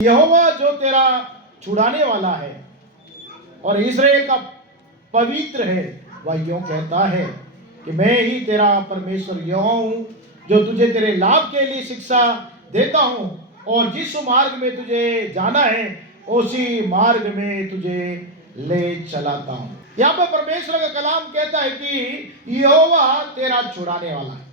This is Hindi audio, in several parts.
यहोवा जो तेरा छुड़ाने वाला है और इस्राएल का पवित्र है, वह यूं कहता है कि मैं ही तेरा परमेश्वर यहोवा हूं, जो तुझे तेरे लाभ के लिए शिक्षा देता हूं और जिस मार्ग में तुझे जाना है उसी मार्ग में तुझे ले चलाता हूं। यहाँ पर परमेश्वर का कलाम कहता है कि यहोवा तेरा छुड़ाने वाला है।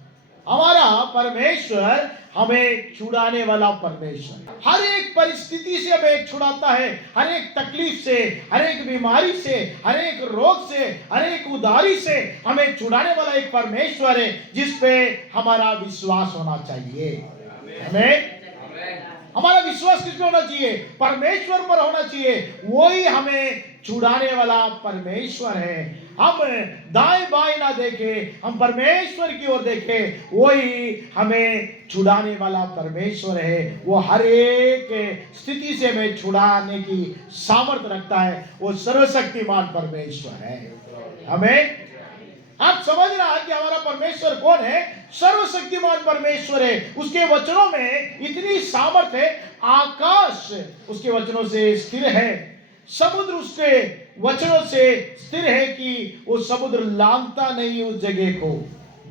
हमारा परमेश्वर हमें छुड़ाने वाला परमेश्वर, हर एक परिस्थिति से हमें छुड़ाता है, हर एक तकलीफ से, हर एक बीमारी से, हर एक रोग से, हर एक उदारी से हमें छुड़ाने वाला एक परमेश्वर है जिस पे हमारा विश्वास होना चाहिए। हमें हमारा विश्वास किस पे होना चाहिए? परमेश्वर पर होना चाहिए। वही हमें छुड़ाने वाला परमेश्वर है। हम दाएं बाएं ना देखें, हम परमेश्वर की ओर देखें, वही हमें छुड़ाने वाला परमेश्वर है। वो हर एक स्थिति से हमें छुड़ाने की सामर्थ्य रखता है। वो सर्वशक्तिमान परमेश्वर है। हमें आप समझ रहा है कि हमारा परमेश्वर कौन है? सर्वशक्तिमान परमेश्वर है। उसके वचनों में इतनी सामर्थ्य है। आकाश उसके वचनों से स्थिर है, समुद्र उसके वचनों से स्थिर है कि वो समुद्र लांघता नहीं उस जगह को।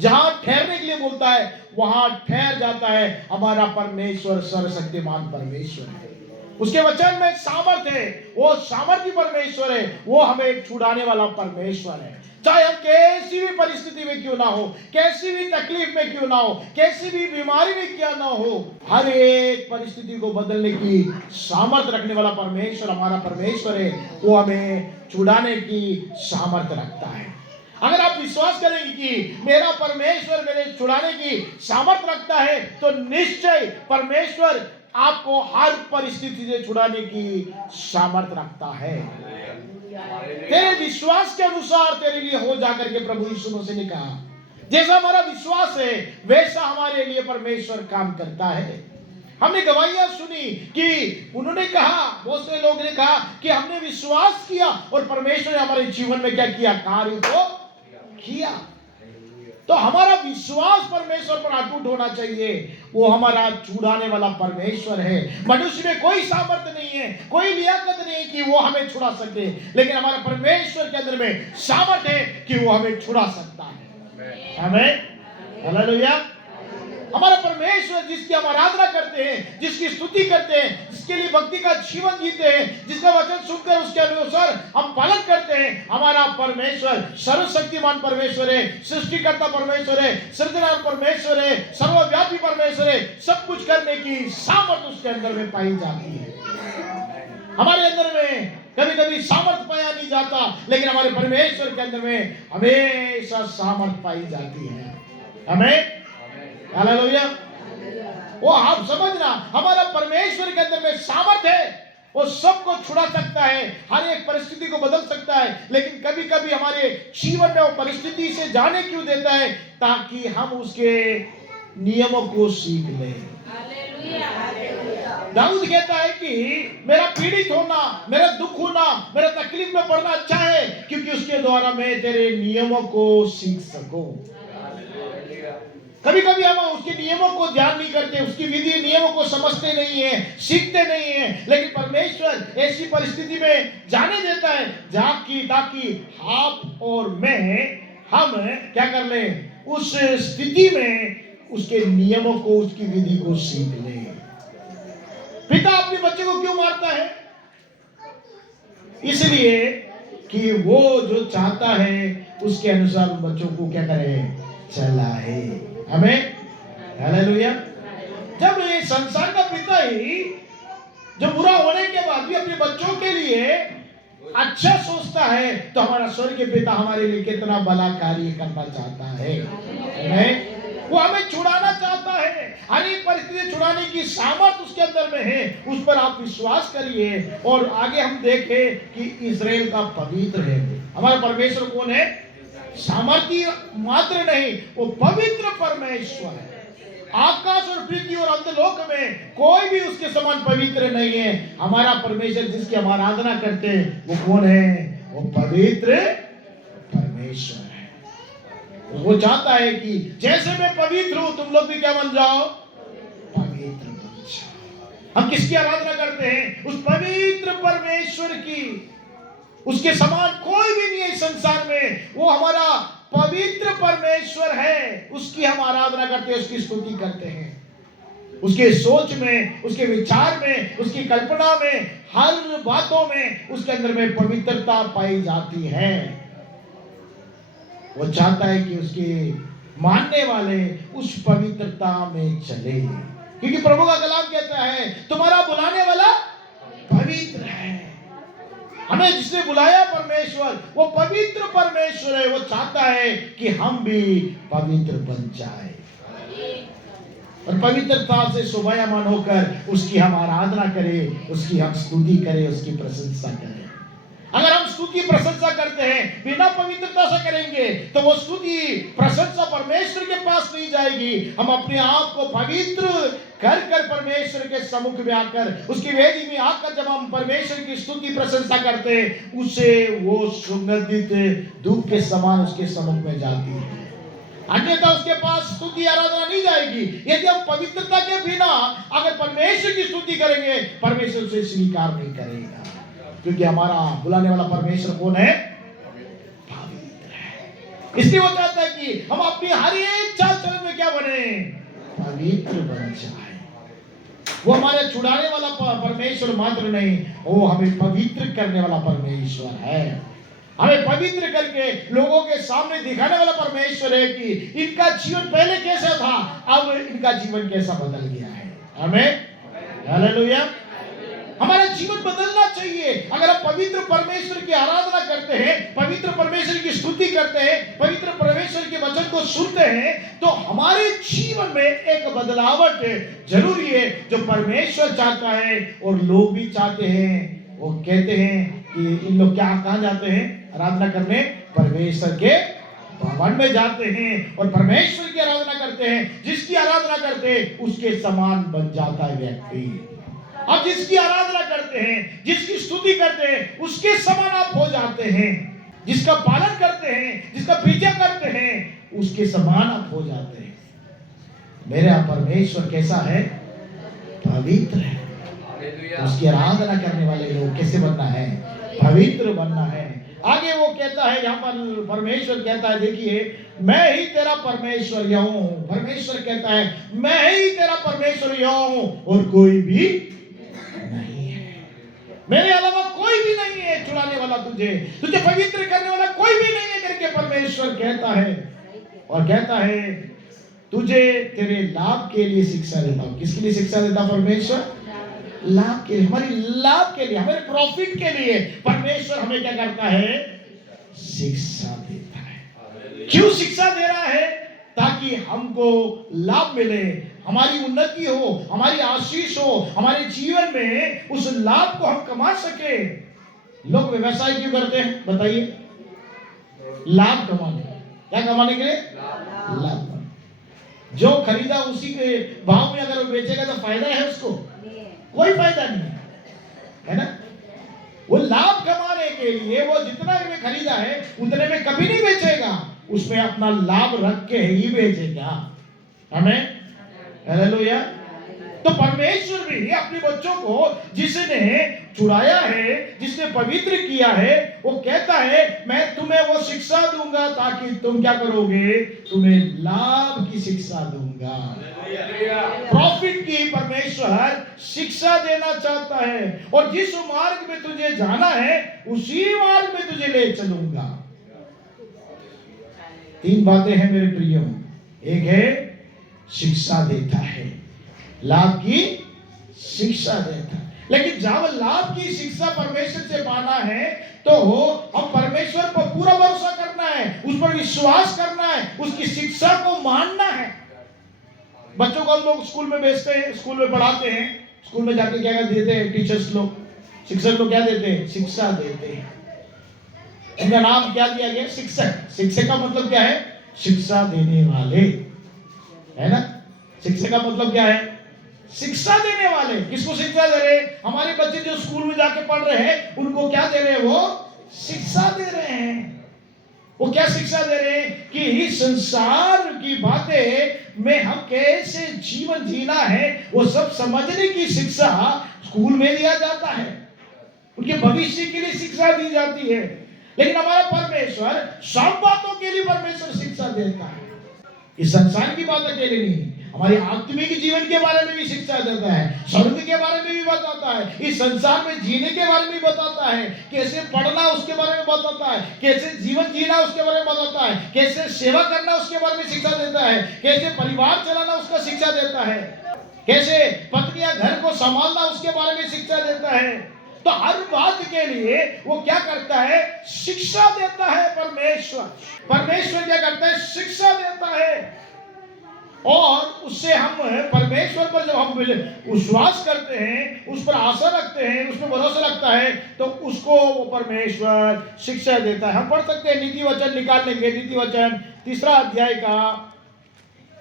जहां ठहरने के लिए बोलता है वहां ठहर जाता है। हमारा परमेश्वर सर्वशक्तिमान परमेश्वर है। उसके वचन में सामर्थ्य है। वो सामर्थ्य परमेश्वर है। वो हमें छुड़ाने वाला परमेश्वर है। चाहे हम कैसी भी परिस्थिति में क्यों ना हो, कैसी भी तकलीफ में क्यों ना हो, कैसी भी बीमारी में क्यों ना हो, हर एक परिस्थिति को बदलने की सामर्थ्य रखने वाला परमेश्वर हमारा परमेश्वर है। वो हमें छुड़ाने की सामर्थ्य रखता है। अगर आप विश्वास करेंगे कि मेरा परमेश्वर मेरे छुड़ाने की सामर्थ्य रखता है, तो निश्चय परमेश्वर आपको हर परिस्थिति से छुड़ाने की सामर्थ्य रखता है। तेरे विश्वास के अनुसार तेरे लिए हो जाकर के प्रभु यीशु मसीह ने कहा, जैसा हमारा विश्वास है वैसा हमारे लिए परमेश्वर काम करता है। हमने गवाहियां सुनी कि उन्होंने कहा, बहुत से लोगों ने कहा कि हमने विश्वास किया और परमेश्वर ने हमारे जीवन में क्या किया? कार्य को किया। तो हमारा विश्वास परमेश्वर पर अटूट होना चाहिए। वो हमारा छुड़ाने वाला परमेश्वर है। मनुष्य में कोई सामर्थ्य नहीं है, कोई लियाकत नहीं कि वो हमें छुड़ा सके, लेकिन हमारा परमेश्वर के अंदर में सामर्थ्य है कि वो हमें छुड़ा सकता है। हमें हालेलुया। हमारा परमेश्वर जिसकी हम आराधना करते हैं, जिसकी स्तुति करते हैं, जिसके लिए भक्ति का जीवन जीते हैं, जिसका वचन सुनकर उसके अनुसार हम पालन करते हैं, हमारा परमेश्वर सर्वशक्तिमान परमेश्वर है, सृष्टिकर्ता परमेश्वर है, सृजनहार परमेश्वर है, सर्वव्यापी परमेश्वर है। सब कुछ करने की सामर्थ्य उसके अंदर में पाई जाती है। हमारे अंदर में कभी कभी सामर्थ्य पाया नहीं जाता, लेकिन हमारे परमेश्वर के अंदर में हमेशा सामर्थ्य पाई जाती है। हमें हालेलुया। वो आप समझना, हमारा परमेश्वर के अंदर में सामर्थ्य है। वो सबको छुड़ा सकता है, हर एक परिस्थिति को बदल सकता है। लेकिन कभी कभी हमारे जीवन में वो परिस्थिति से जाने क्यों देता है? ताकि हम उसके नियमों को सीख लें। दाऊद कहता है कि मेरा पीड़ित होना, मेरा दुख होना, मेरा तकलीफ में पड़ना अच्छा है, क्योंकि उसके द्वारा मैं तेरे नियमों को सीख सकूं। कभी कभी हम उसके नियमों को ध्यान नहीं करते, उसकी विधि नियमों को समझते नहीं है, सीखते नहीं है। लेकिन परमेश्वर ऐसी परिस्थिति में जाने देता है ताकि आप और हम क्या कर लें? उस स्थिति में उसके नियमों को, उसकी विधि को सीख लें। पिता अपने बच्चे को क्यों मारता है? इसलिए कि वो जो चाहता है उसके अनुसार बच्चों को क्या करे? चलाए। हमें हालेलुया। जब ये संसार का पिता ही जो बुरा होने के बाद भी अपने बच्चों के लिए अच्छा सोचता है, तो हमारा स्वर्गीय पिता हमारे लिए कितना भला कार्य करना चाहता है। वो हमें छुड़ाना चाहता है। हर एक परिस्थिति छुड़ाने की सामर्थ्य उसके अंदर में है। उस पर आप विश्वास करिए। और आगे हम देखें कि इस्राएल का पवित्र है। हमारा परमेश्वर कौन है? सामर्थ्य मात्र नहीं, वो पवित्र परमेश्वर है। आकाश और पृथ्वी और अंतलोक में कोई भी उसके समान पवित्र नहीं है। हमारा परमेश्वर जिसकी हम आराधना करते हैं वो कौन है? वो पवित्र परमेश्वर है। वो चाहता है कि जैसे मैं पवित्र हूं, तुम लोग भी क्या बन जाओ? पवित्र बन जाओ। हम किसकी आराधना करते हैं? उस पवित्र परमेश्वर की। उसके समान कोई भी नहीं है इस संसार में। वो हमारा पवित्र परमेश्वर है, उसकी हम आराधना करते हैं, उसकी स्तुति करते हैं। उसके सोच में, उसके विचार में, उसकी कल्पना में, हर बातों में उसके अंदर में पवित्रता पाई जाती है। वो चाहता है कि उसके मानने वाले उस पवित्रता में चले, क्योंकि प्रभु का कलाम कहता है तुम्हारा बुलाने वाला पवित्र है। हमें जिसने बुलाया परमेश्वर, वो पवित्र परमेश्वर है। वो चाहता है कि हम भी पवित्र बन जाए और पवित्रता से शोभायमान होकर उसकी हम आराधना करें, उसकी हम स्तुति करें, उसकी प्रशंसा करें। अगर हम स्तुति प्रशंसा करते हैं बिना पवित्रता से करेंगे तो वो स्तुति प्रशंसा परमेश्वर के पास नहीं जाएगी। हम अपने आप को पवित्र कर कर परमेश्वर के सम्मुख में आकर, उसकी वेदी में आकर जब हम परमेश्वर की स्तुति प्रशंसा करते हैं, उसे वो सुगंधित धूप के समान उसके सम्मुख में जाती है। अन्यथा उसके पास स्तुति आराधना नहीं जाएगी। यदि हम पवित्रता के बिना अगर परमेश्वर की स्तुति करेंगे, परमेश्वर उसे स्वीकार नहीं करेगा, क्योंकि हमारा बुलाने वाला परमेश्वर कौन है? पवित्र है। इसलिए वो चाहता है कि हम अपनी हर एक चाल चलन में क्या बने? पवित्र बन जाए। वो हमारे छुड़ाने वाला परमेश्वर मात्र नहीं, वो हमें पवित्र करने वाला परमेश्वर है। हमें पवित्र करके लोगों के सामने दिखाने वाला परमेश्वर है कि इनका जीवन पहले कैसा था, अब इनका जीवन कैसा बदल गया है। आमीन, हालेलुया। हमारा जीवन बदलना चाहिए। अगर हम पवित्र परमेश्वर की आराधना करते हैं, पवित्र परमेश्वर की स्तुति करते हैं, पवित्र परमेश्वर के वचन को सुनते हैं, तो हमारे जीवन में एक बदलावट जरूरी है जो परमेश्वर चाहता है और लोग भी चाहते हैं। वो कहते हैं कि इन लोग क्या कहाँ जाते हैं? आराधना करने परमेश्वर के भवन में जाते हैं और परमेश्वर की आराधना करते हैं। जिसकी आराधना करते हैं उसके समान बन जाता है व्यक्ति। अब जिसकी आराधना करते हैं, जिसकी स्तुति करते हैं, उसके समान आप हो जाते हैं। जिसका पालन करते हैं, जिसका पीछा करते हैं, उसके समान आप हो जाते हैं। मेरा परमेश्वर कैसा है? पवित्र है। उसकी आराधना करने वाले लोग कैसे बनना है? पवित्र बनना है। आगे वो कहता है, यहाँ पर परमेश्वर कहता है, देखिए मैं ही तेरा परमेश्वर यहोवा हूँ। परमेश्वर कहता है मैं ही तेरा परमेश्वर यहोवा हूँ और कोई भी नहीं है। मेरे अलावा कोई भी नहीं है छुड़ाने वाला, तुझे पवित्र करने वाला कोई भी नहीं है करके परमेश्वर कहता है। और कहता है तुझे तेरे लाभ के लिए शिक्षा देता हूँ। किसके लिए शिक्षा देता परमेश्वर? लाभ के लिए, हमारी लाभ के लिए, हमारे प्रॉफिट के लिए परमेश्वर हमें क्या करता है? शिक्षा देता है। क्यों शिक्षा दे रहा है? ताकि हमको लाभ मिले, हमारी उन्नति हो, हमारी आशीष हो, हमारे जीवन में उस लाभ को हम कमा सके। लोग व्यवसाय क्यों करते हैं बताइए? लाभ कमाने। क्या कमाने के लिए? लाभ। जो खरीदा उसी के भाव में अगर वो बेचेगा तो फायदा है उसको? कोई फायदा नहीं है ना। वो लाभ कमाने के लिए वो जितना में खरीदा है उतने में कभी नहीं बेचेगा, उसमें अपना लाभ रख के ही बेचेगा। हमें हालेलुया। तो परमेश्वर भी अपने बच्चों को जिसने छुड़ाया है, जिसने पवित्र किया है, वो कहता है मैं तुम्हें वो शिक्षा दूंगा ताकि तुम क्या करोगे? तुम्हें लाभ की शिक्षा दूंगा। प्रॉफिट की परमेश्वर शिक्षा देना चाहता है और जिस मार्ग में तुझे जाना है उसी मार्ग में तुझे ले चलूंगा। तीन बातें हैं मेरे प्रियो। एक है शिक्षा देता है, लाभ की शिक्षा देता है। लेकिन जब लाभ की शिक्षा परमेश्वर से पाना है तो हम परमेश्वर पर पूरा भरोसा करना है, उस पर विश्वास करना है, उसकी शिक्षा को मानना है। बच्चों को हम लोग स्कूल में भेजते हैं, स्कूल में पढ़ाते हैं, स्कूल में जाके क्या देते हैं? टीचर्स लोग, शिक्षक लोग क्या देते हैं? शिक्षा देते हैं। इनका नाम क्या दिया गया? शिक्षक। शिक्षक का मतलब क्या है? शिक्षा देने वाले, है ना। शिक्षक का मतलब क्या है? शिक्षा देने वाले। किसको शिक्षा दे रहे? हमारे बच्चे जो स्कूल में जाके पढ़ रहे हैं उनको क्या दे रहे हैं? वो शिक्षा दे रहे हैं। वो क्या शिक्षा दे रहे हैं कि इस संसार की बातें में हम कैसे जीवन जीना है, वो सब समझने की शिक्षा स्कूल में दिया जाता है, उनके भविष्य के लिए शिक्षा दी जाती है। लेकिन हमारा परमेश्वर सब बातों के लिए परमेश्वर शिक्षा देता है। इस संसार की बात अकेले नहीं, हमारी आत्मिक जीवन के बारे में भी शिक्षा देता है, स्वर्ग के बारे में भी बताता है, इस संसार में जीने के बारे में भी बताता है, कैसे पढ़ना उसके बारे में बताता है, कैसे जीवन जीना उसके बारे में बताता है, कैसे सेवा करना उसके बारे में शिक्षा देता है, कैसे परिवार चलाना उसका शिक्षा देता है, कैसे पत्नियां घर को संभालना उसके बारे में शिक्षा देता है। तो हर बात के लिए वो क्या करता है, शिक्षा देता है। परमेश्वर क्या करता है, शिक्षा देता है। और उससे हम परमेश्वर पर जब हम विश्वास करते हैं, उस पर आशा रखते हैं, उस पर भरोसा रखता है, तो उसको वो परमेश्वर शिक्षा देता है। हम पढ़ सकते हैं, नीति वचन निकाल लेंगे, नीति वचन 3 अध्याय का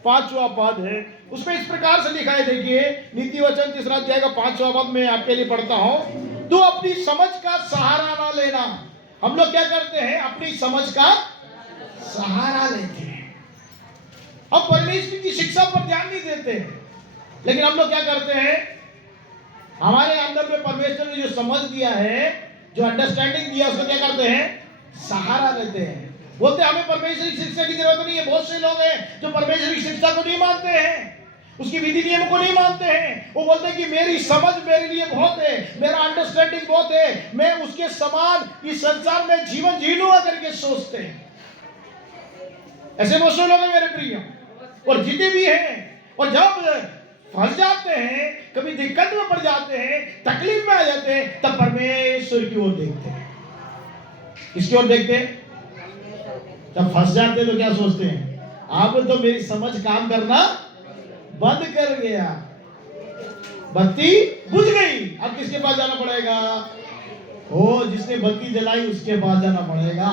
5वां पद है, उसमें इस प्रकार से लिखा है। देखिए, नीति वचन 3 अध्याय का 5वां पद मैं आपके लिए पढ़ता हूं। तो अपनी समझ का सहारा ना लेना। हम लोग क्या करते हैं, अपनी समझ का सहारा लेते हैं, हम परमेश्वर की शिक्षा पर ध्यान नहीं देते हैं। लेकिन हम लोग क्या करते हैं, हमारे अंदर में परमेश्वर ने जो समझ दिया है, जो अंडरस्टैंडिंग दिया, उसको क्या करते हैं, सहारा लेते हैं। बोलते हैं हमें परमेश्वर की शिक्षा की जरूरत नहीं है। बहुत से लोग हैं जो परमेश्वर की शिक्षा को नहीं मानते हैं, उसकी विधि नियम को नहीं मानते हैं। वो बोलते हैं कि मेरी समझ मेरे लिए बहुत है, मेरा अंडरस्टैंडिंग बहुत है, मैं उसके समान इस संसार में जीवन जी लूंगा करके सोचते हैं। ऐसे बहुत से लोग हैं मेरे प्रिय, और जितने भी हैं, और जब फंस जाते हैं, कभी दिक्कत में पड़ जाते हैं, तकलीफ में आ जाते हैं, तब परमेश्वर की ओर देखते हैं। किसकी ओर देखते हैं? जब फंस जाते हैं तो क्या सोचते हैं, अब तो मेरी समझ काम करना बंद कर गया, बत्ती बुझ गई, अब किसके पास जाना पड़ेगा? ओ, जिसने बत्ती जलाई उसके पास जाना पड़ेगा,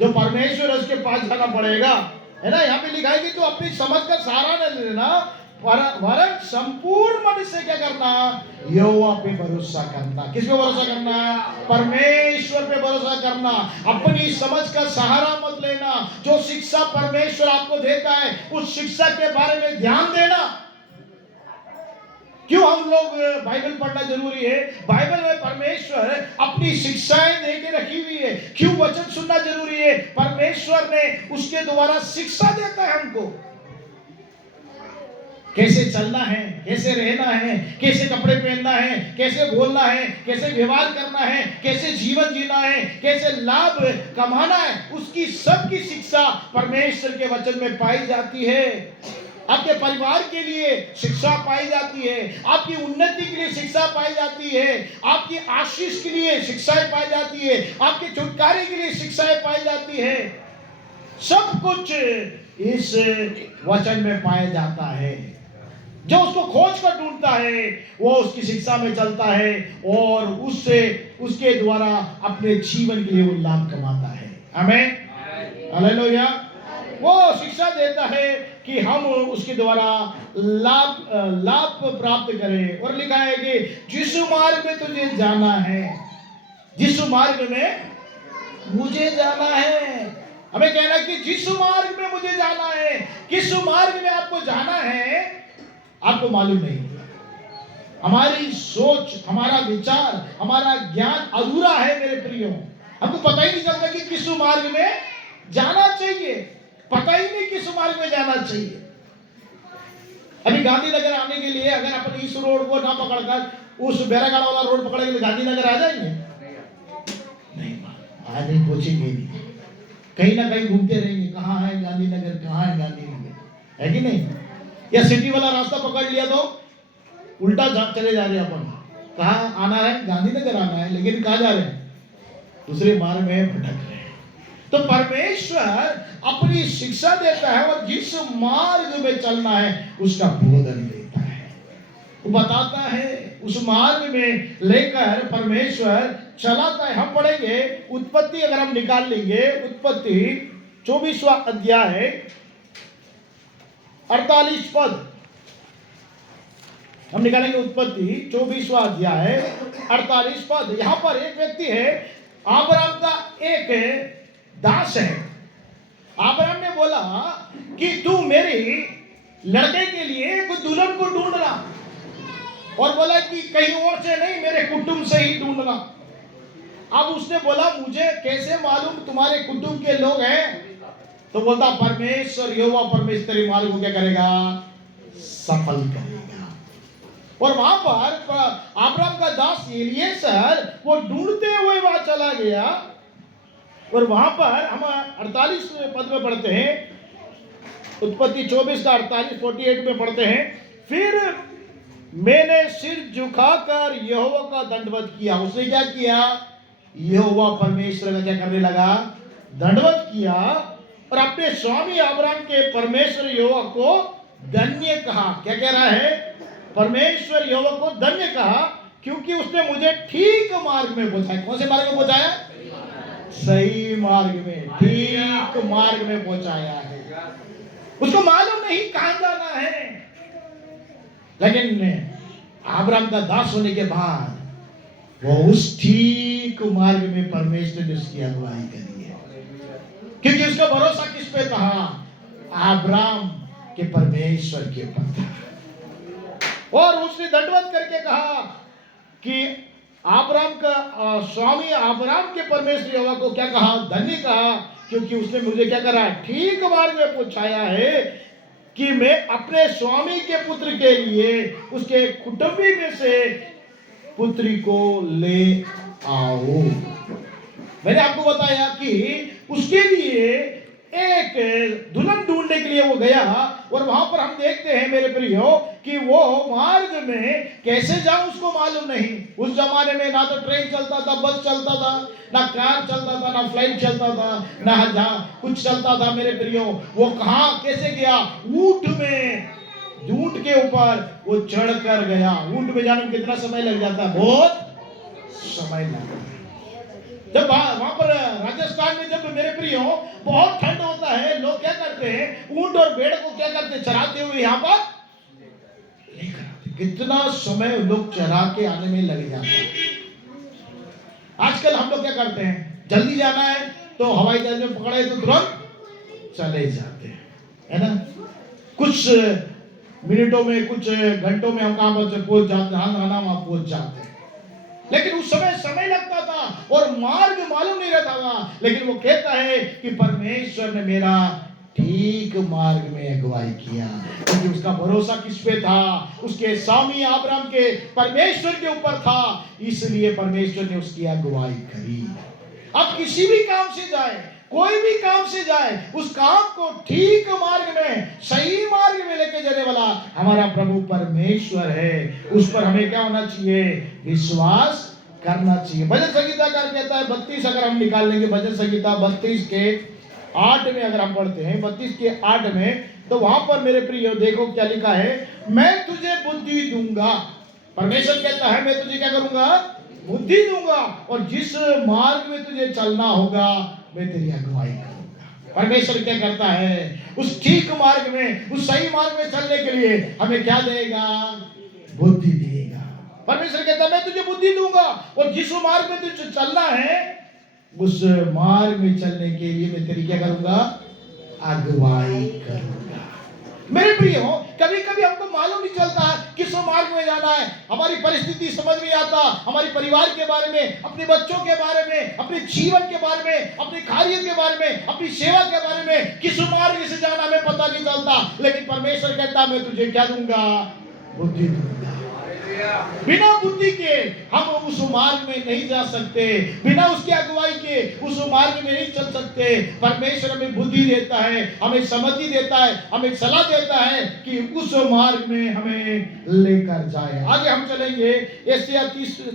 जो परमेश्वर है उसके पास जाना पड़ेगा, है ना। यहाँ पे लिखा है कि तो अपनी समझ का सहारा न लेना, वरन संपूर्ण मन से क्या करना, यहोवा पे भरोसा करना। किस पे भरोसा करना? परमेश्वर पे भरोसा करना। अपनी समझ का सहारा मत लेना। जो शिक्षा परमेश्वर आपको देता है, उस शिक्षा के बारे में ध्यान देना। क्यों हम लोग बाइबल पढ़ना जरूरी है? बाइबल में परमेश्वर अपनी शिक्षाएं देके रखी हुई है। क्यों वचन सुनना जरूरी है? परमेश्वर ने उसके द्वारा शिक्षा देता है हमको, कैसे चलना है, कैसे रहना है, कैसे कपड़े पहनना है, कैसे बोलना है, कैसे व्यवहार करना है, कैसे जीवन जीना है, कैसे लाभ कमाना है, उसकी सबकी शिक्षा परमेश्वर के वचन में पाई जाती है। आपके परिवार के लिए शिक्षा पाई जाती है, आपकी उन्नति के लिए शिक्षा पाई जाती है, आपकी आशीष के लिए शिक्षाएं पाई जाती है, आपके छुटकारे के लिए शिक्षाएं पाई जाती है। सब कुछ इस वचन में पाया जाता है। जो उसको खोज कर ढूंढता है वो उसकी शिक्षा में चलता है और उससे उसके द्वारा अपने जीवन के लिए वो लाभ कमाता है। आमीन, हालेलुया। वो शिक्षा देता है कि हम उसके द्वारा लाभ प्राप्त करें। और लिखा है कि जिस मार्ग में तुझे जाना है, जिस मार्ग में मुझे जाना है, हमें कहना है कि जिस मार्ग में मुझे जाना है। किस मार्ग में आपको जाना है आपको मालूम नहीं। हमारी सोच, हमारा विचार, हमारा ज्ञान अधूरा है मेरे प्रियो। हमको पता ही नहीं चलता कि किस मार्ग में जाना चाहिए, पता ही नहीं किस मार्ग में जाना चाहिए। अभी गांधीनगर आने के लिए अगर अपन इस रोड को ना पकड़कर उस बैरागढ़ वाला रोड पकड़ेंगे तो गांधीनगर आ जाएंगे? नहीं, आज नहीं पहुंचेंगे, कहीं ना कहीं घूमते रहेंगे, कहाँ है गांधीनगर, कहाँ है गांधीनगर, है कि नहीं? या सिटी वाला रास्ता पकड़ लिया तो उल्टा चले जा रहे हैं अपन। कहाँ आना है? गांधीनगर आना है, लेकिन कहाँ जा रहे हैं? दूसरे मार्ग में भटक रहे हैं। तो परमेश्वर अपनी शिक्षा देता है और जिस मार्ग में चलना है उसका बोधन देता है, वो बताता है। उस मार्ग में लेकर परमेश्वर चलाता है। हम पढ़ेंगे उत्पत्ति, अगर हम निकाल लेंगे उत्पत्ति 24वां अध्याय 48 पद, हम निकालेंगे उत्पत्ति 24वां अध्याय 48 पद। यहां पर एक व्यक्ति है, अब्राहम का एक दास है, अब्राहम ने बोला कि तू मेरी लड़के के लिए कोई दुल्हन को ढूंढना, और बोला कि कहीं और से नहीं, मेरे कुटुंब से ही ढूंढना। अब उसने बोला मुझे कैसे मालूम तुम्हारे कुटुंब के लोग हैं? तो बोलता परमेश्वर, यहोवा परमेश्वर तेरे माल को क्या करेगा? सफल करेगा। और वहां पर अब्राहम का दास एलीएजर वो ढूंढते हुए वहां चला गया, और वहां पर हम 48 पद में पढ़ते हैं, उत्पत्ति 24 का 48, 48 में पढ़ते हैं, फिर मैंने सिर झुकाकर यहोवा का दंडवत किया। उसने क्या किया? यहोवा परमेश्वर का क्या करने लगा? दंडवत किया, और अपने स्वामी अब्राहम के परमेश्वर यहोवा को धन्य कहा। क्या कह रहा है? परमेश्वर यहोवा को धन्य कहा, क्योंकि उसने मुझे ठीक मार्ग में पहुंचाया। कौन से मार्ग में पहुंचाया? सही मार्ग में, ठीक मार्ग में पहुंचाया है। उसको मालूम नहीं कहां जाना है, लेकिन अब्राहम का दास होने के बाद वो उस ठीक मार्ग में परमेश्वर ने उसकी अगुवाई करी है, क्योंकि उसका भरोसा किस पे था? अब्राहम के परमेश्वर के ऊपर था। और उसने दंडवत करके कहा कि अब्राहम का स्वामी अब्राहम के परमेश्वर यहोवा को क्या कहा? धन्य कहा, क्योंकि उसने मुझे क्या करा? ठीक मार्ग में पहुंचाया है कि मैं अपने स्वामी के पुत्र के लिए उसके कुटुंबी में से पुत्री को ले आओ। मैंने आपको बताया कि उसके लिए एक दुल्हन ढूंढने के लिए वो गया, और वहां पर हम देखते हैं मेरे प्रियो कि वो मार्ग में कैसे जाऊं उसको मालूम नहीं। उस जमाने में ना तो ट्रेन चलता था, बस चलता था, ना कार चलता था, ना फ्लाइट चलता था, ना जहाँ कुछ चलता था मेरे प्रियो। वो कहां कैसे गया? ऊंट में, ऊंट के ऊपर वो चढ़ कर गया। ऊंट में जाने में कितना समय लग जाता है? बहुत समय लगता है। जब वहां पर राजस्थान में जब मेरे प्रियो बहुत ठंड होता है, लोग क्या करते हैं? ऊंट और भेड़ को क्या करते? चराते हुए यहाँ पर लेकर आते। कितना समय लोग चरा के आने में लग जाता है। आजकल हम लोग क्या करते हैं? जल्दी जाना है तो हवाई जहाज में पकड़े तो तुरंत चले जाते हैं, है ना? कुछ मिनटों में, कुछ घंटों में हम कहां पर पहुंच जाते हैं, वहां पहुंच जाते हैं। लेकिन उस समय लगता था और मार्ग मालूम नहीं रहता था। लेकिन वो कहता है कि परमेश्वर ने मेरा ठीक मार्ग में अगुवाई किया, क्योंकि उसका भरोसा किस पे था? उसके स्वामी अब्राहम के परमेश्वर के ऊपर था, इसलिए परमेश्वर ने उसकी अगुवाई करी। अब किसी भी काम से जाए, कोई भी काम से जाए, उस काम को ठीक मार्ग में, सही मार्ग में लेके जाने वाला हमारा प्रभु परमेश्वर है। उस पर हमें क्या होना चाहिए? विश्वास करना चाहिए। भजन संगीतकार कहता है 32, अगर हम निकाल लेंगे भजन संगीता 32 के 8 में, अगर हम पढ़ते हैं 32 के 8 में, तो वहां पर मेरे प्रिय देखो क्या लिखा है? मैं तुझे बुद्धि दूंगा। परमेश्वर कहता है मैं तुझे क्या करूंगा? बुद्धि दूंगा, और जिस मार्ग में तुझे चलना होगा मैं तेरी अगुवाई करूंगा। परमेश्वर क्या करता है? उस ठीक मार्ग में, उस सही मार्ग में चलने के लिए हमें क्या देगा? बुद्धि देगा। परमेश्वर कहता है मैं तुझे बुद्धि दूंगा, और जिस मार्ग में तुझे चलना है उस मार्ग में चलने के लिए मैं तेरी क्या करूंगा? अगुवाई करूंगा। मेरे प्रियो, कभी कभी हमको मालूम नहीं चलता किस मार्ग में जाना है। हमारी परिस्थिति समझ नहीं आता, हमारी परिवार के बारे में, अपने बच्चों के बारे में, अपने जीवन के बारे में, अपने कार्य के बारे में, अपनी सेवा के बारे में, किस मार्ग से जाना हमें पता नहीं चलता। लेकिन परमेश्वर कहता मैं तुझे क्या दूंगा? बुद्धि दूंगा। बिना बुद्धि के हम उस मार्ग में नहीं जा सकते, बिना उसकी अगुवाई के उस मार्ग में नहीं चल सकते। परमेश्वर हमें बुद्धि देता है, हमें समझी देता है, हमें सलाह देता है कि उस मार्ग में हमें लेकर जाए। आगे हम चलेंगे यशायाह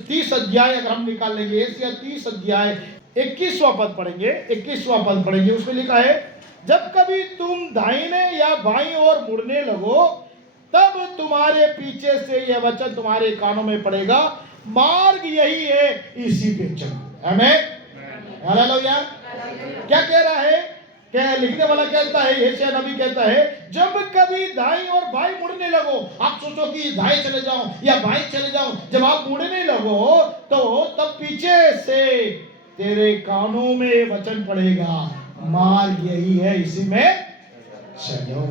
30 अध्याय, अगर हम निकाल लेंगे यशायाह 30 अध्याय 21वां पद पढ़ेंगे, 21वां पद पढ़ेंगे। उसमें लिखा है जब कभी तुम दाहिने या बाईं ओर मुड़ने लगो, तब तुम्हारे पीछे से यह वचन तुम्हारे कानों में पड़ेगा, मार्ग यही है, इसी पे चलो। आमीन, हालेलुया। क्या कह रहा है? क्या लिखने वाला कहता है, यशायाह नबी कहता है जब कभी दाईं और बाईं मुड़ने लगो। आप सोचो कि दाएं चले जाओ या बाईं चले जाओ, जब आप मुड़ने लगो तो तब पीछे से तेरे कानों में वचन पड़ेगा, मार्ग यही है, इसी में चलो।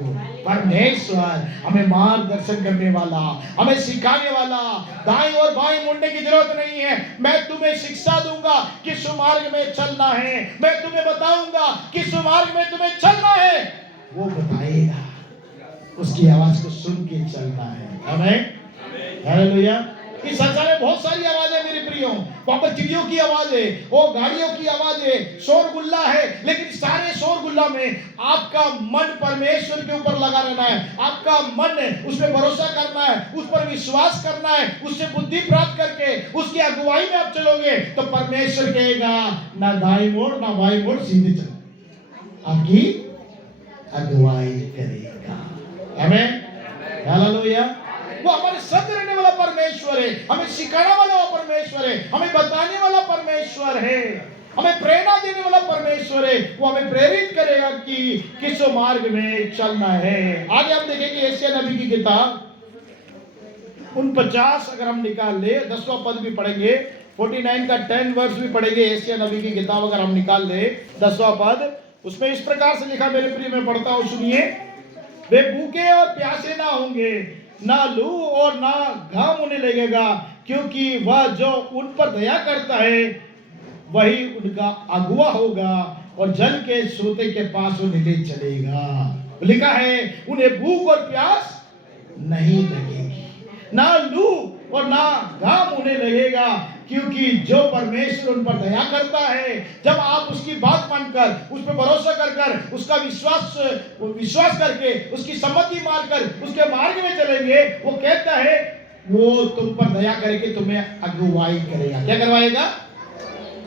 परमेश्वर हमें मार्गदर्शन करने वाला, हमें सिखाने वाला, दाएं और बाएं मुड़ने की जरूरत नहीं है। मैं तुम्हें शिक्षा दूंगा किस मार्ग में चलना है, मैं तुम्हें बताऊंगा किस मार्ग में तुम्हें चलना है, वो बताएगा। उसकी आवाज को सुन के चलना है। आमीन, हालेलुया। इस संसार में बहुत सारी आवाजें मेरे प्रियो, वहां पर चिड़ियों की आवाज है, वो गाड़ियों की आवाज है, शोरगुल्ला है, लेकिन सारे शोरगुल्ला में आपका मन परमेश्वर के ऊपर लगा रहना है, आपका मन उस पर भरोसा करना है, उस पर विश्वास करना है, उससे बुद्धि प्राप्त करके उसकी अगुवाई में आप चलोगे तो परमेश्वर कहेगा ना दाई मोड़ ना बाई मोड़, सीधे चलो, आपकी अगुवाई करेगा। आमीन, हालेलुया। वो हमारे साथ रहने वाला परमेश्वर है, हमें सिखाने वाला परमेश्वर है, हमें बताने वाला परमेश्वर है, हमें प्रेरणा देने वाला परमेश्वर है। वो हमें प्रेरित करेगा कि किस मार्ग में चलना है। आगे हम देखेंगे यशायाह नबी की किताब 49, अगर हम निकाल ले 10वां पद भी पढ़ेंगे, 49 का 10 वर्ष भी पढ़ेंगे। यशायाह नबी की किताब अगर हम निकाल ले 10वां पद, उसमें इस प्रकार से लिखा, मेरे प्रिय मैं पढ़ता हूं, सुनिए। वे भूखे और प्यासे ना होंगे, ना लू और ना घाम उन्हें लगेगा, क्योंकि वह जो उन पर दया करता है वही उनका अगुवा होगा और जल के सोते के पास उन्हें ले चलेगा। लिखा है उन्हें भूख और प्यास नहीं लगेगी, ना लू और ना घाम उन्हें लगेगा, क्योंकि जो परमेश्वर उन पर दया करता है, जब आप उसकी बात मानकर, उस पर भरोसा कर उसका विश्वास करके, उसकी सम्मति मानकर उसके मार्ग में चलेंगे, वो कहता है वो तुम पर दया करके तुम्हें अगुवाई करेगा। क्या करवाएगा?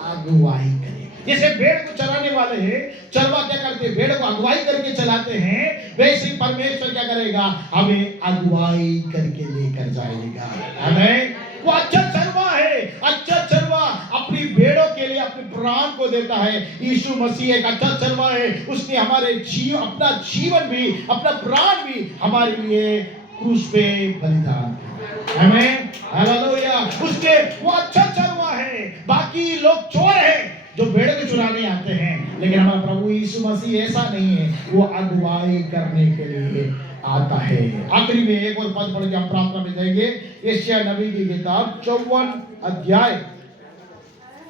अगुवाई करेगा। जैसे भेड़ को चराने वाले हैं, चरवा क्या करते हैं? भेड़ को अगुवाई करके चलाते हैं, वैसे ही परमेश्वर क्या करेगा? हमें अगुवाई करके लेकर जाएगा। आमीन। वो अच्छा चरवा है, अच्छा चरवा अपनी भेड़ों के लिए अपने प्राण को देता है। यीशु मसीह एक अच्छा चरवा है, उसने हमारे अपना जीवन भी, अपना प्राण भी हमारे लिए क्रूस पे बलिदान किया। आमीन, हालेलुया। उसके वो अच्छा चरवा है, बाकी लोग चोर हैं जो भेड़ को चुराने आते हैं, लेकिन हमारा प्रभु यीशु मसीह ऐसा नहीं है, वो अगुवाई करने के लिए आता है। आखिरी में एक और पद पढ़ के हम प्रार्थना में जाएंगे। यशायाह नबी की किताब 54 अध्याय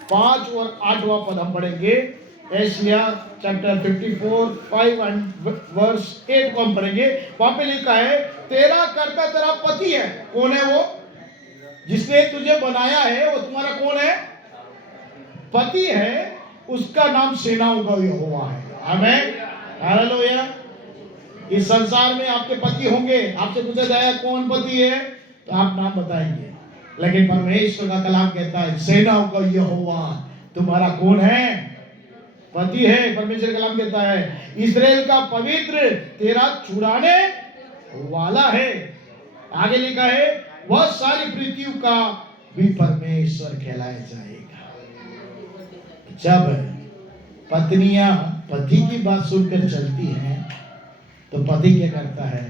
5 और 8वां पद हम पढ़ेंगे। यशायाह चैप्टर 54 5 एंड वर्स 8 को हम पढ़ेंगे। वहां पे लिखा है, तेरा कर्ता तेरा पति है। कौन है वो? जिसने तुझे बनाया है, वो तुम्हारा कौन है? पति है। उसका नाम सेनाओं का यहोवा है। आमीन, हालेलुया। इस संसार में आपके पति होंगे, आपसे पूछा जाए कौन पति है तो आप नाम बताएंगे, लेकिन परमेश्वर का कलाम कहता है सेनाओं का यहोवा तुम्हारा कौन है? पति है। परमेश्वर का कलाम कहता है इस्राएल का पवित्र तेरा छुड़ाने वाला है। आगे लिखा है वह सारी पृथ्वी का भी परमेश्वर कहलाया जाएगा। जब पत्नियां पति की बात सुनकर चलती हैं तो पति क्या करता है?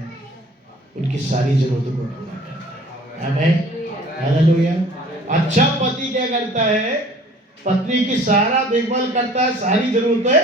उनकी सारी जरूरतों को पूरा करता है। आमीन, हालेलुया। अच्छा पति क्या करता है? पत्नी की सारा देखभाल करता है, सारी जरूरतें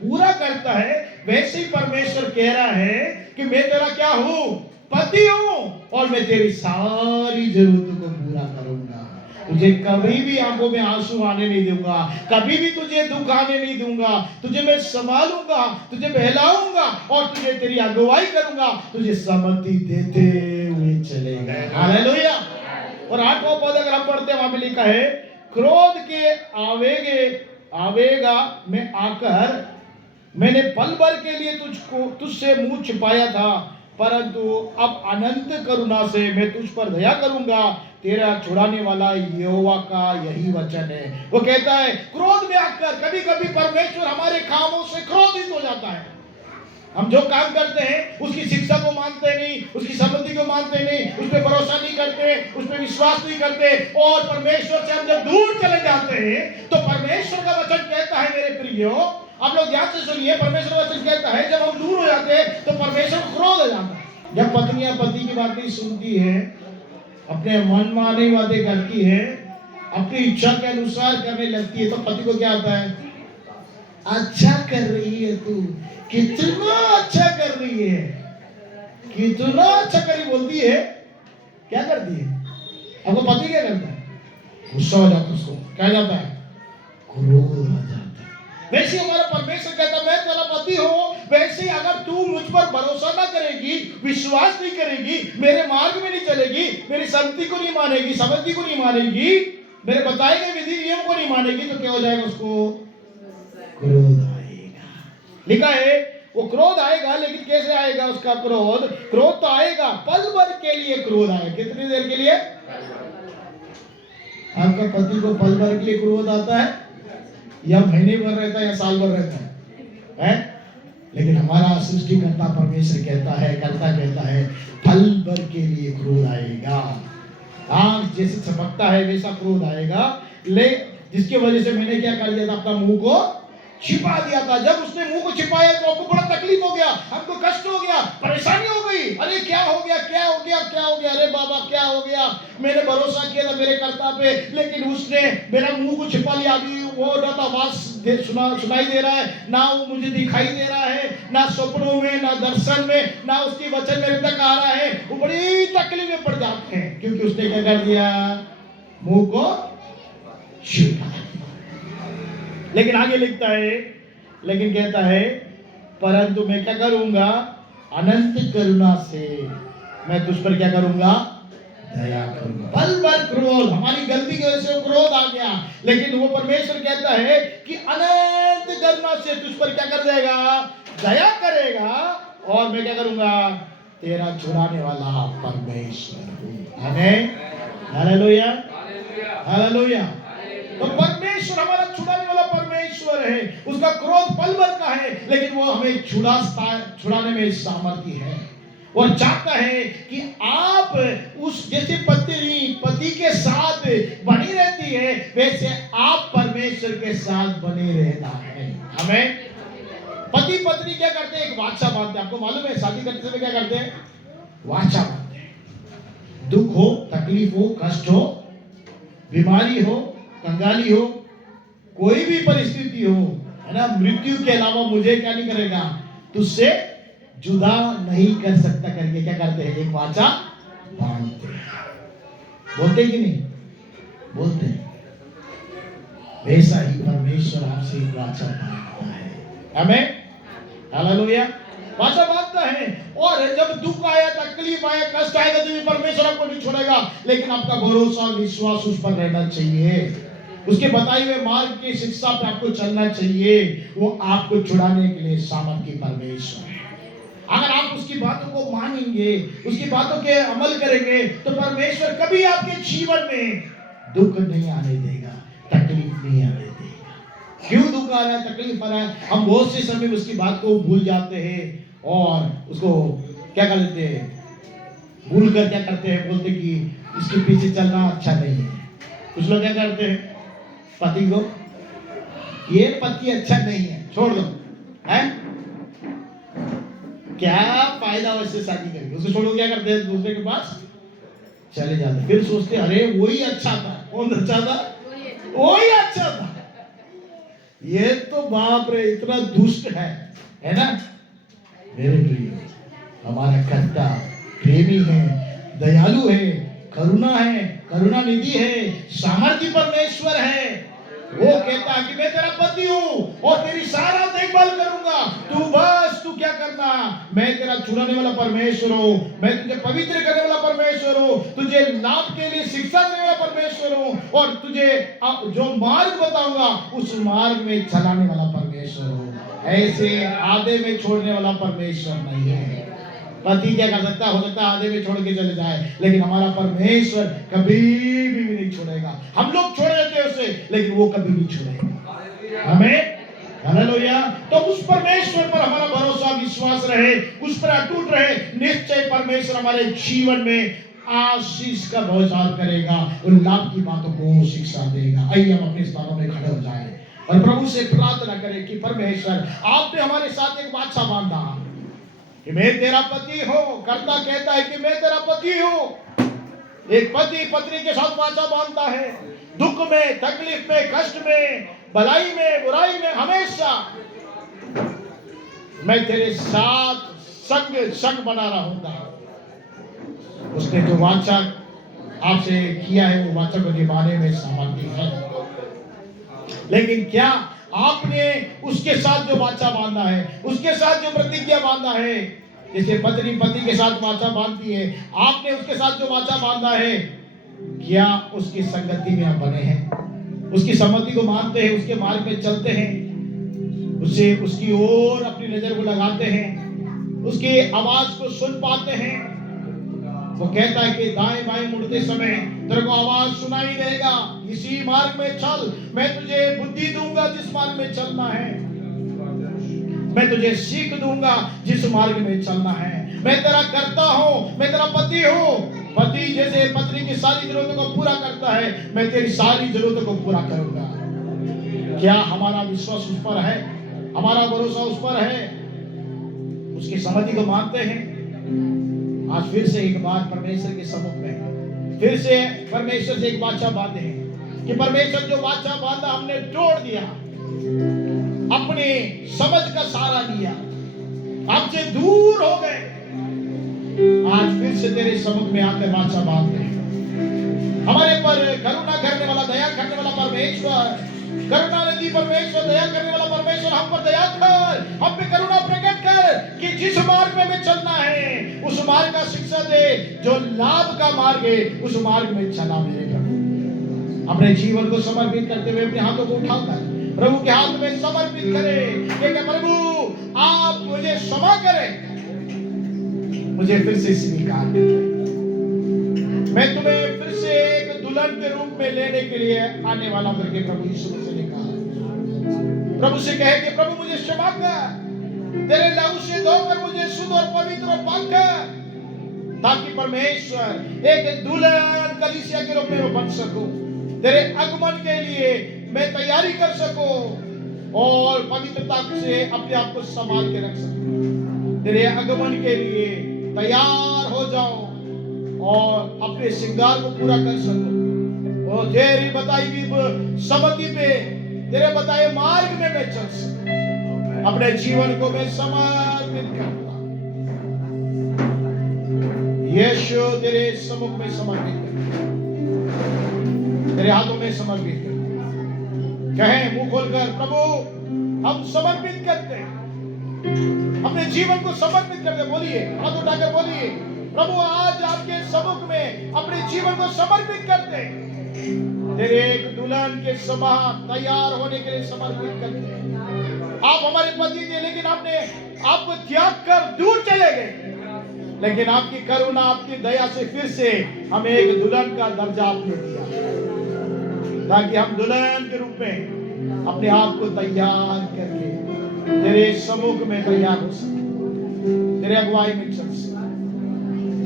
पूरा करता है। वैसे ही परमेश्वर कह रहा है कि मैं तेरा क्या हूं? पति हूं, और मैं तेरी सारी जरूरतों को पूरा करूंगा। तुझे कभी भी आंखों में आंसू आने नहीं दूंगा, कभी भी तुझे दुख आने नहीं दूंगा। तुझे मैं संभालूंगा, तुझे बहलाऊंगा और तुझे तेरी अगुवाई करूंगा, तुझे सम्मति देते हुए चलेगा। हालेलुया। और 8वां पद अगर हम पढ़ते हैं, वहां पे लिखा है क्रोध के आवेगा में आकर मैंने पल भर के लिए तुझसे मुंह छिपाया था, परंतु अब अनंत करुणा से मैं तुझ पर दया करूंगा। तेरा छुड़ाने वाला यहोवा का यही वचन है। वो कहता है क्रोध में आकर, कभी कभी परमेश्वर हमारे कामों से क्रोधित हो जाता है। हम जो काम करते हैं उसकी शिक्षा को मानते नहीं, उसकी सम्मति को मानते नहीं, उस पर भरोसा नहीं करते, उस पर विश्वास नहीं करते, और परमेश्वर से हम जब दूर चले जाते हैं तो परमेश्वर का वचन कहता है, मेरे प्रियो आप लोग ध्यान से सुनिए, परमेश्वर वचन कहता है जब हम दूर हो जाते हैं तो परमेश्वर क्रोध हो जाता है। जब पत्नियां पति की बात नहीं सुनती है, अपने मन मानी बातें करती है, अपनी इच्छा के अनुसार करने लगती है, तो पति को क्या आता है? अच्छा कर रही है तू, कितना अच्छा कर रही है, कितना अच्छा करी बोलती है। क्या करती है? आपको पति क्या करता है? गुस्सा हो जाता है, उसको क्या जाता है? क्रोध आ जाता है। वैसे हमारा परमेश्वर कहता मैं तेरा पति हूं, वैसे अगर तू मुझ पर भरोसा ना करेगी, विश्वास नहीं करेगी, मेरे मार्ग में नहीं चलेगी, मेरी संगति को नहीं मानेगी, समझती को नहीं मानेगी, मेरे बताए गए विधि नियम को नहीं मानेगी, तो क्या हो जाएगा? उसको क्रोध आएगा। लिखा है वो क्रोध आएगा, लेकिन कैसे आएगा उसका क्रोध? क्रोध तो आएगा, पल भर के लिए क्रोध आएगा। कितनी देर के लिए? आपका पति को पल भर के लिए क्रोध आता है, या महीने भर रहता है, या साल भर रहता है? लेकिन हमारा सृष्टिकर्ता परमेश्वर कहता है, कर्ता कहता है, पल भर के लिए क्रोध आएगा। आग जैसे चमकता है वैसा क्रोध आएगा, ले जिसकी वजह से मैंने क्या कर दिया था? अपना मुंह को छिपा दिया था। जब उसने मुंह को छिपाया तो आपको बड़ा तकलीफ हो गया, हमको कष्ट हो गया, परेशानी हो गई। अरे क्या हो गया, क्या हो गया, क्या हो गया? अरे बाबा क्या हो गया? मैंने भरोसा किया था मेरे कर्ता पे, लेकिन उसने मेरा मुंह को छिपा लिया। अभी वो ना तो आवाज सुनाई दे रहा है, ना वो मुझे दिखाई दे रहा है, ना सपनों में, ना दर्शन में, ना उसकी वचन मेरे तक आ रहा है। वो बड़ी तकलीफ में पड़ जाते हैं, क्योंकि उसने क्या कर दिया? मुंह को छिपा। लेकिन आगे लिखता है, लेकिन कहता है, परंतु मैं क्या करूंगा? अनंत करुणा से मैं तुझ पर क्या करूंगा? दया करूंगा। पल भर क्रोध, हमारी गलती की वजह से क्रोध आ गया, लेकिन वो परमेश्वर कहता है कि अनंत करुणा से तुझ पर क्या कर देगा? दया करेगा। और मैं क्या करूंगा? तेरा छुड़ाने वाला परमेश्वर हूं। आमीन, हालेलुया, हालेलुया। तो परमेश्वर हमारा छुड़ाने वाला परमेश्वर है। उसका क्रोध पल भर का है, लेकिन वो हमें छुड़ाने में सामर्थ्य है। और चाहता है कि आप उस जैसे पति के साथ बनी रहती है, वैसे आप परमेश्वर के साथ बने रहना है। हमें पति पत्नी क्या करते हैं? एक वाचा बांधते हैं। आपको मालूम है शादी करते समय क्या करते हैं? वाचा बांधते हैं। दुख हो, तकलीफ हो, कष्ट हो, बीमारी हो, कंगाली हो, कोई भी परिस्थिति हो, है ना, मृत्यु के अलावा मुझे क्या नहीं करेगा? तुझसे जुदा नहीं कर सकता करके क्या करते हैं? एक वाचा बांधते हैं। बोलते कि नहीं? बोलते हैं। वैसा ही परमेश्वर आपसे एक वाचा बांधता है। आमीन, हालेलुया। वाचा बांधता है। और जब दुख आया, तकलीफ आया, कष्ट आएगा, तो भी परमेश्वर आपको नहीं छोड़ेगा, लेकिन आपका भरोसा, विश्वास उस पर रहना चाहिए। उसके बताए हुए मार्ग की शिक्षा पे आपको चलना चाहिए। वो आपको छुड़ाने के लिए सामर्थ्य परमेश्वर है। अगर आप उसकी बातों को मानेंगे, उसकी बातों के अमल करेंगे, तो परमेश्वर कभी आपके जीवन में दुख नहीं आने देगा, तकलीफ नहीं आने देगा। क्यों दुख आ रहा है, तकलीफ आ रहा है? हम बहुत से समय उसकी बात को भूल जाते हैं और उसको क्या कर देते हैं? भूल कर क्या करते हैं? बोलते कि इसके पीछे चलना अच्छा नहीं है। कुछ लोग क्या करते हैं? पति को, ये पति अच्छा नहीं है, छोड़ दो, है क्या फायदा वैसे शादी करके? उसको छोड़ो, क्या करते हैं? दूसरे के पास चले जाते, फिर सोचते अरे वही अच्छा था। कौन अच्छा था? वही अच्छा था। ये तो बाप रे इतना दुष्ट है ना? मेरे प्रिय, हमारा कर्ता प्रेमी है, दयालु है, करुणा है, करुणा निधि है, सामर्थ्य परमेश्वर है। वो कहता है कि मैं तेरा पति हूं और तेरी सारा देखभाल करूंगा। तू क्या करना? मैं तेरा छुड़ाने वाला परमेश्वर हूं, मैं तुझे पवित्र करने वाला परमेश्वर हूं, तुझे लाभ के लिए शिक्षा देने वाला परमेश्वर हूं, और तुझे जो मार्ग बताऊंगा उस मार्ग में चलाने वाला परमेश्वर हूं। ऐसे आधे में छोड़ने वाला परमेश्वर नहीं है। पति क्या कर सकता? हो सकता है आधे में छोड़ के चले जाए, लेकिन हमारा परमेश्वर कभी भी नहीं छोड़ेगा। हम लोग छोड़ देते हैं उसे, लेकिन वो कभी नहीं छोड़ेगा। हमें हालेलुया। तो उस परमेश्वर पर हमारा भरोसा, विश्वास रहे, उस पर अटूट रहे, निश्चय परमेश्वर हमारे जीवन में आशीष का बौछार करेगा, उन लाभ की बातों को शिक्षा देगा। आइए हम अपने स्थानों में खड़े हो जाएं और प्रभु से प्रार्थना करें कि परमेश्वर आपने हमारे साथ एक वाचा बांधा कि मैं तेरा पति हूं। कर्ता कहता है कि मैं तेरा पति हूं। एक पति पत्नी के साथ वाचा बांधता है, दुख में, तकलीफ में, कष्ट में, भलाई में, बुराई में हमेशा मैं तेरे साथ संग बना रहूंगा। उसने जो वाचा आपसे किया है वो वाचा को निभाने में समर्थी है। लेकिन क्या आपने उसके साथ जो वाचा बांधा है, उसके साथ जो प्रतिज्ञा बांधा है, जैसे पत्नी पति के साथ वाचा बांधती है, आपने उसके साथ जो वाचा बांधा है, क्या उसकी संगति में आप बने हैं? उसकी सम्मति को मानते हैं, उसके मार्ग में चलते हैं, उसे उसकी ओर अपनी नजर को लगाते हैं, उसकी आवाज को सुन पाते हैं। वो कहता है कि दाएं बाएं मुड़ते समय तेरे को आवाज सुनाई देगा, इसी मार्ग में चल, मैं तुझे बुद्धि दूंगा जिस मार्ग में चलना है, मैं तुझे सीख दूंगा जिस मार्ग में चलना है। मैं तेरा करता हूं, मैं तेरा पति हूं। पति जैसे पत्नी की सारी जरूरतों को पूरा करता है, मैं तेरी सारी जरूरतों को पूरा करूंगा। क्या हमारा विश्वास उस पर है? हमारा भरोसा उस पर है? उसकी सम्मति को मानते हैं? आज फिर से एक बार परमेश्वर के सम्मुख में फिर से परमेश्वर से एक वाचा बांधे हैं कि परमेश्वर जो वाचा बांधा हमने तोड़ दिया, अपने समझ का सहारा लिया, आपसे दूर हो गए। आज फिर से तेरे सम्मुख में आकर वाचा बांधते हैं। हमारे पर करुणा करने वाला, दया करने वाला परमेश्वर, करुणा निधि परमेश्वर, दया करने वाला परमेश्वर, हम पर दया कर, हम पे करुणा प्रकट कर कि जिस मार्ग में हमें चलना है उस मार्ग का शिक्षा दे, जो लाभ का मार्ग है उस मार्ग में चला मेरे प्रभु। अपने जीवन को समर्पित करते हुए अपने हाथों को उठाकर प्रभु के हाथ में समर्पित करें कि प्रभु आप मुझे क्षमा करें, मुझे फिर से स्वीकार करें। मैं तुम्हें फिर से एक दुल्हन के रूप में लेने के लिए आने वाला करके प्रभु यीशु मसीह ने कहा। प्रभु से कहे कि प्रभु मुझे क्षमा कर, तेरे लहू से धोकर मुझे शुद्ध और पवित्र और पाक कर, ताकि परमेश्वर एक दुल्हन कलीसिया के रूप में बन सकूं, तेरे आगमन के लिए मैं तैयारी कर सकूं और पवित्रता से अपने आप को संभाल के रख सकूं, तेरे आगमन के लिए तैयार हो जाऊं और अपने श्रृंगार को पूरा कर सकूं और तेरी बताई हुई सम्मति पे, तेरे बताए मार्ग में मैं चल सकूं। अपने जीवन को मैं समर्पित करता हूं यीशु, तेरे सम्मुख में समर्पित करता हूं, तेरे हाथों में समर्पित करता हूं। कहें मुंह खोलकर, प्रभु हम समर्पित करते हैं, अपने जीवन को समर्पित करते। बोलिए, हाथ उठाकर बोलिए, प्रभु आज आपके सम्मुख में अपने जीवन को समर्पित करते हैं, तेरे एक दुल्हन के समान तैयार होने के लिए समर्पित करते हैं। आप हमारे पति थे, लेकिन आपने आपको त्याग कर दूर चले गए, लेकिन आपकी करुणा, आपकी दया से फिर से हमें एक दुल्हन का दर्जा आपने दिया, ताकि हम दुल्हन के रूप में अपने आप को तैयार करके तेरे सम्मुख में तैयार हो सके, तेरे अगुवाई में चल सके।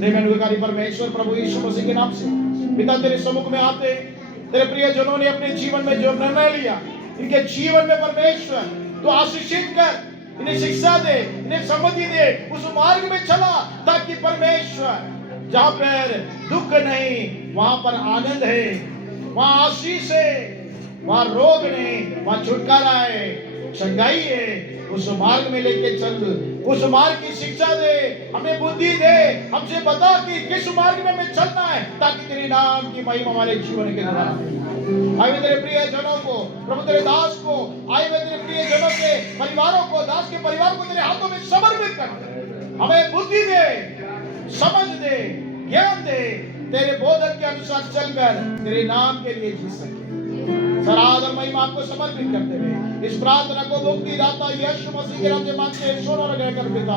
प्रेमकारी परमेश्वर प्रभु यीशु मसीह के नाम से पिता तेरे सम्मुख में आते, तेरे प्रियजनों ने अपने जीवन में जो निर्णय लिया, इनके जीवन में परमेश्वर तो आशीषित कर, इन्हें शिक्षा दे, इन्हें सम्मति दे, उस मार्ग में चला, ताकि परमेश्वर जहां पर दुख नहीं वहां पर आनंद है, वहां आशीष है, वहां रोग नहीं वहां छुटकारा है, चंगाई है। उस मार्ग में लेके चल, उस मार्ग की शिक्षा दे, हमें बुद्धि दे, हमसे बता कि किस मार्ग में हमें चलना है, ताकि तेरे नाम की महिमा हमारे जीवन के द्वारा। आए तेरे प्रिय जनों को, प्रभु तेरे दास को, आए तेरे प्रिय जनों के परिवारों को, दास के परिवार को तेरे हाथों में समर्पित कर, हमें बुद्धि दे, समझ दे, ज्ञान दे, तेरे बोधन के अनुसार चलकर तेरे नाम के लिए जी सके। सराधन महिमा आपको समर्पित करते हुए इस प्रार्थना को मुक्ति दाता यीशु मसीह के नाम से मांगते हैं, सुनो और ग्रहण कर पिता।